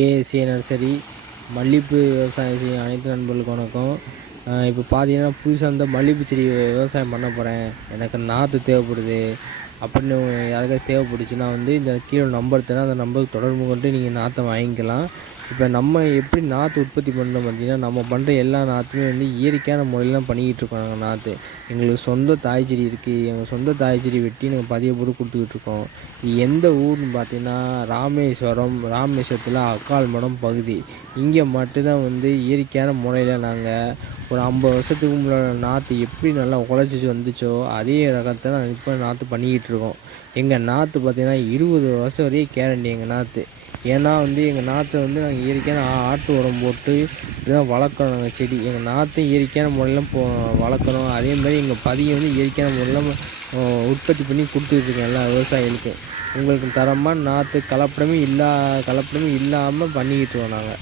ASA nursery மல்லிகைப்பூ விவசாயம் செய்யும் அனைத்து நண்பர்களுக்கும் வணக்கம். இப்போ பார்த்தீங்கன்னா புதுசாக இருந்தால் மல்லிகைப்பூ செடி விவசாயம் பண்ண போகிறேன் எனக்கு நாற்று தேவைப்படுது. அப்படின்னு யாருக்காவது தேவைப்படுச்சுன்னா வந்து இந்த கீழே நம்பர் தரேன். அந்த நம்பருக்கு தொடர்பு கொண்டு நீங்கள் நாற்றை வாங்கிக்கலாம். இப்போ நம்ம எப்படி நாற்று உற்பத்தி பண்ணுறோம் பார்த்தீங்கன்னா நம்ம பண்ணுற எல்லா நாற்றுமே வந்து இயற்கையான முறையில் தான் பண்ணிக்கிட்டு இருக்கோம் நாங்கள் நாற்று எங்களுக்கு சொந்த தாய் செடி இருக்குது எங்கள் சொந்த தாய் செடி வெட்டி நாங்கள் பதிய போட்டு கொடுத்துக்கிட்டு இருக்கோம். எந்த ஊர்னு பார்த்தீங்கன்னா ராமேஸ்வரம் ராமேஸ்வரத்தில் அக்கால் மடம் பகுதி. இங்கே மட்டும்தான் வந்து இயற்கையான முறையில் நாங்கள் ஒரு ஐம்பது வருஷத்துக்கு முன்னாடி நாற்று எப்படி நல்லா உழைச்சி வந்துச்சோ அதே ரகத்தை நாங்கள் இப்போ நாற்று பண்ணிக்கிட்டு இருக்கோம். எங்கள் நாற்று பார்த்தீங்கன்னா இருபது வருஷம் வரையும் கேரண்டி எங்கள் நாற்று ஏன்னா வந்து எங்கள் நாற்றை வந்து நாங்கள் இயற்கையான ஆ- ஆட்டு உரம் போட்டு இதெல்லாம் வளர்க்குறோம் நாங்கள் செடி. எங்கள் நாற்று இயற்கையான முறையில் போ வளர்க்குறோம் அதே மாதிரி எங்கள் பதியை வந்து இயற்கையான முறையில் உற்பத்தி பண்ணி கொடுத்துட்ருக்கேன் எல்லா விவசாயிகளுக்கும். உங்களுக்கு தரமாக நாற்று கலப்படமே இல்லா கலப்படமே இல்லாமல் பண்ணிக்கிட்டு இருக்கோம் நாங்கள்